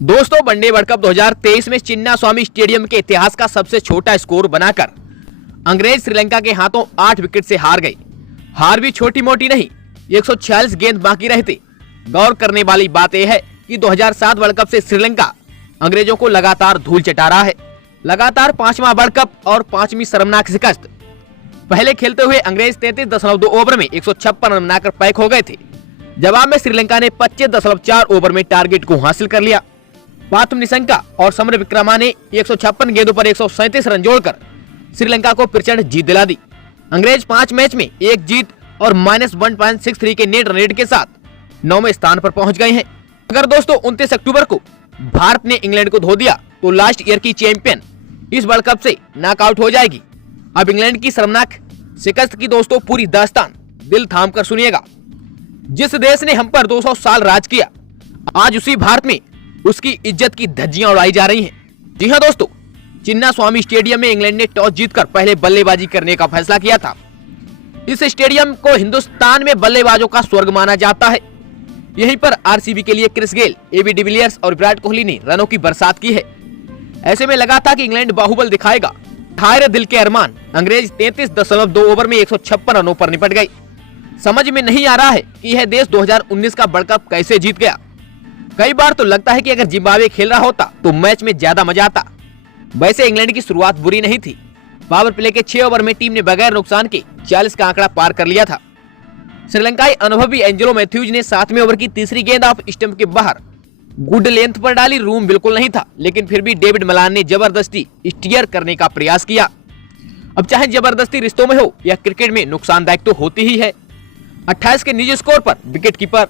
दोस्तों, one day world cup 2023 में Chinnaswamy stadium के इतिहास का सबसे छोटा स्कोर बनाकर अंग्रेज श्रीलंका के हाथों 8 विकेट से हार गए। हार भी छोटी मोटी नहीं, 146 गेंद बाकी रहते। गौर करने वाली बात यह है कि 2007 वर्ल्ड कप से श्रीलंका अंग्रेजों को लगातार धूल चटा रहा है। लगातार 5वां वर्ल्ड कप और 5वीं शर्मनाक शिकस्त। पहले खेलते हुए अंग्रेज 33.2 ओवर में 156 रन बनाकर पैक हो गए थे। जवाब में श्रीलंका ने 25.4 ओवर में टारगेट को हासिल कर लिया। पाथुम निशंका और समर विक्रमा ने 156 गेंदों पर 137 रन जोड़कर श्रीलंका को प्रचंड जीत दिला दी। अंग्रेज 5 मैच में 1 जीत और -1.63 के नेट रन रेट के साथ 9वें स्थान पर पहुंच गए हैं। अगर दोस्तों 29 अक्टूबर को भारत ने इंग्लैंड को धो दिया तो लास्ट ईयर की चैंपियन इस वर्ल्ड कप से नॉकआउट हो जाएगी। अब इंग्लैंड की शर्मनाक शिकस्त की दोस्तों पूरी दास्तान दिल थाम कर सुनिएगा। जिस देश ने हम पर 200 साल राज किया, आज उसी भारत में उसकी इज्जत की धज्जियां उड़ाई जा रही हैं। जी हां दोस्तों, चिन्नास्वामी स्टेडियम में इंग्लैंड ने टॉस जीतकर पहले बल्लेबाजी करने का फैसला किया था। इस स्टेडियम को हिंदुस्तान में बल्लेबाजों का स्वर्ग माना जाता है। यहीं पर आरसीबी के लिए क्रिस गेल, एबी डिविलियर्स और विराट कोहली ने रनों की बरसात की है। ऐसे में लगा था कि इंग्लैंड बाहुबल दिखाएगा। हाय दिल के अरमान, अंग्रेज 33.2 ओवर में 156 रनों पर निपट गई। समझ में नहीं आ रहा है कि यह देश 2019 का वर्ल्ड कप कैसे जीत गया। कई बार तो लगता है कि अगर जिम्बाब्वे खेल रहा होता तो मैच में ज्यादा मजा आता। वैसे इंग्लैंड की शुरुआत बुरी नहीं थी। पावर प्ले के 6 ओवर में टीम ने बगैर नुकसान के 40 का आंकड़ा पार कर लिया था। श्रीलंकाई अनुभवी एंजेलो मैथ्यूज ने 7वें ओवर की तीसरी गेंद ऑफ स्टंप के बाहर गुड लेंथ पर डाली। रूम बिल्कुल नहीं था, लेकिन फिर भी डेविड मलान ने जबरदस्ती स्टीयर करने का प्रयास किया। अब चाहे जबरदस्ती रिश्तों में हो या क्रिकेट में, नुकसानदायक तो होती ही है। 28 के निजी स्कोर पर विकेट कीपर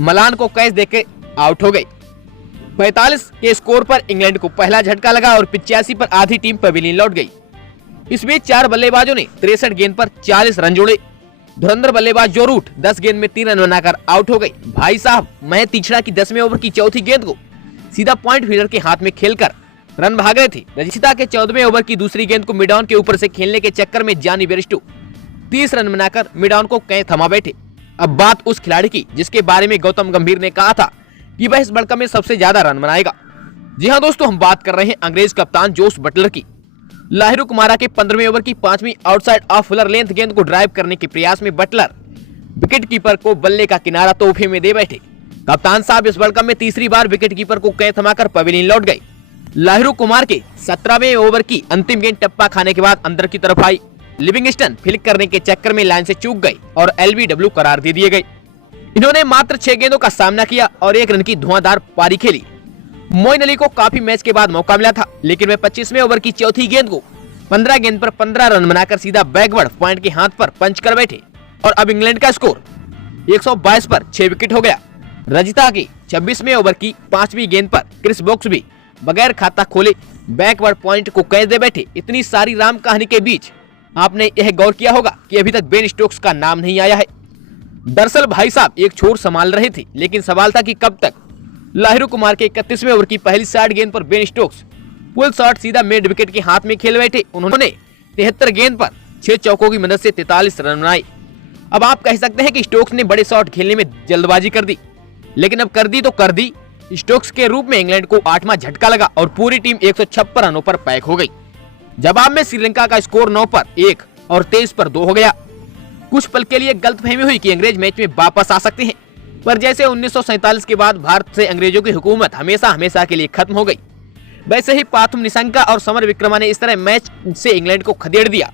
मलान को कैच देकर आउट हो गई। 45 के स्कोर पर इंग्लैंड को पहला झटका लगा और 85 पर आधी टीम पवेलियन लौट गई। इस बीच 4 बल्लेबाजों ने 63 गेंद पर 40 रन जोड़े। धुरंधर बल्लेबाज जो रूट 10 गेंद में 3 रन बनाकर आउट हो गई। भाई साहब, मैं तीसरा की 10वें ओवर की चौथी गेंद को सीधा पॉइंट फील्डर के हाथ में खेलकर रन भाग गए थे। रजिता के 14वें ओवर की दूसरी गेंद को मिड ऑन के ऊपर से खेलने के चक्कर में जानी बेरिस्टो 30 रन बनाकर मिड ऑन को कैच थमा बैठे। अब बात उस खिलाड़ी की जिसके बारे में गौतम गंभीर ने कहा था कि वह इस वर्ल्ड कप में सबसे ज्यादा रन बनाएगा। जी हां दोस्तों, हम बात कर रहे हैं अंग्रेज कप्तान जोस बटलर की। लाहिरू कुमारा के 15वें ओवर की 5वीं आउटसाइड ऑफ फुलर लेंथ गेंद को ड्राइव करने के प्रयास में बटलर विकेट कीपर को बल्ले का किनारा तोहफे में दे बैठे। कप्तान साहब इस वर्ल्ड कप में तीसरी बार विकेट कीपर को कैच थमाकर पवेलियन लौट गए। लाहिरू कुमार के 17वें ओवर की अंतिम गेंद टप्पा खाने के बाद अंदर की तरफ आई। लिविंगस्टन फ्लिक करने के चक्कर में लाइन से चूक गई और एलबीडब्ल्यू करार दे दिए गए। इन्होंने मात्र 6 गेंदों का सामना किया और 1 रन की धुआंधार पारी खेली। मोइन अली को काफी मैच के बाद मौका मिला था, लेकिन वे 25वें ओवर की चौथी गेंद को 15 गेंद पर 15 रन बनाकर सीधा बैकवर्ड पॉइंट के हाथ पर पंच कर बैठे और अब इंग्लैंड का स्कोर 122 पर 6 विकेट हो गया। रजिता की 26वें ओवर की 5वीं गेंद पर क्रिस वोक्स भी बगैर खाता खोले बैकवर्ड पॉइंट को कैच दे बैठे। इतनी सारी राम कहानी के बीच आपने यह गौर किया होगा कि अभी तक बेन स्टोक्स का नाम नहीं आया है। दरअसल भाई साहब एक छोर संभाल रहे थे, लेकिन सवाल था कि कब तक। लाहिरू कुमार के 31वें ओवर की पहली 60 गेंद पर बेन स्टोक्स पुल शॉट सीधा मिड विकेट के हाथ में खेल बैठे। उन्होंने 73 गेंद पर 6 चौकों की मदद से 43 रन बनाए। अब आप कह सकते हैं कि स्टोक्स ने बड़े शॉट खेलने में जल्दबाजी कर दी, लेकिन अब कर दी तो कर दी। स्टोक्स के रूप में इंग्लैंड को 8वां झटका लगा और पूरी टीम 156 रनों पर पैक हो गई। जवाब में श्रीलंका का स्कोर 9 पर 1 और 23 पर 2 हो गया। कुछ पल के लिए गलतफहमी हुई कि अंग्रेज मैच में वापस आ सकते हैं, पर जैसे 1947 के बाद भारत से अंग्रेजों की हुकूमत हमेशा के लिए खत्म हो गई, वैसे ही पाथुम निशंका और समर विक्रमा ने इस तरह मैच से इंग्लैंड को खदेड़ दिया।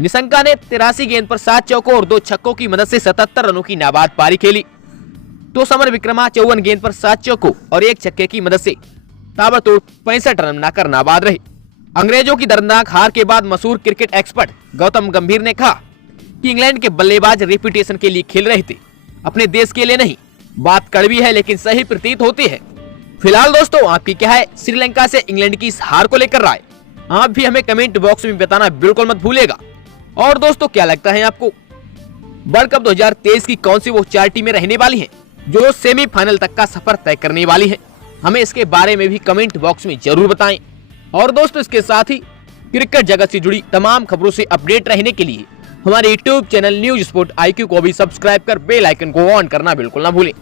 निशंका ने 83 गेंद पर 7 चौकों और 2 छक्कों की मदद से 77 रनों की नाबाद पारी खेली, तो समर विक्रमा 54 गेंद पर 7 चौकों और 1 छक्के की मदद से ताबड़तोड़ 65 रन बनाकर नाबाद रहे। अंग्रेजों की दर्दनाक हार के बाद मशहूर क्रिकेट एक्सपर्ट गौतम गंभीर ने कहा कि इंग्लैंड के बल्लेबाज रेपुटेशन के लिए खेल रहे थे, अपने देश के लिए नहीं। बात कड़वी है लेकिन सही प्रतीत होती है। फिलहाल दोस्तों, आपकी क्या है श्रीलंका से इंग्लैंड की इस हार को लेकर राय? आप भी हमें कमेंट बॉक्स में बताना बिल्कुल मत भूलिएगा। और दोस्तों, क्या लगता है आपको वर्ल्ड कप 2023 की कौन सी वो 4 टीमें रहने वाली हैं जो सेमीफाइनल तक का सफर तय करने वाली हैं? हमें इसके बारे में भी कमेंट बॉक्स में जरूर बताएं। और दोस्तों, इसके साथ ही क्रिकेट जगत से जुड़ी तमाम खबरों से अपडेट रहने के लिए हमारे YouTube channel news sport IQ को भी सब्सक्राइब कर बेल आइकन को ऑन करना बिल्कुल ना भूलें।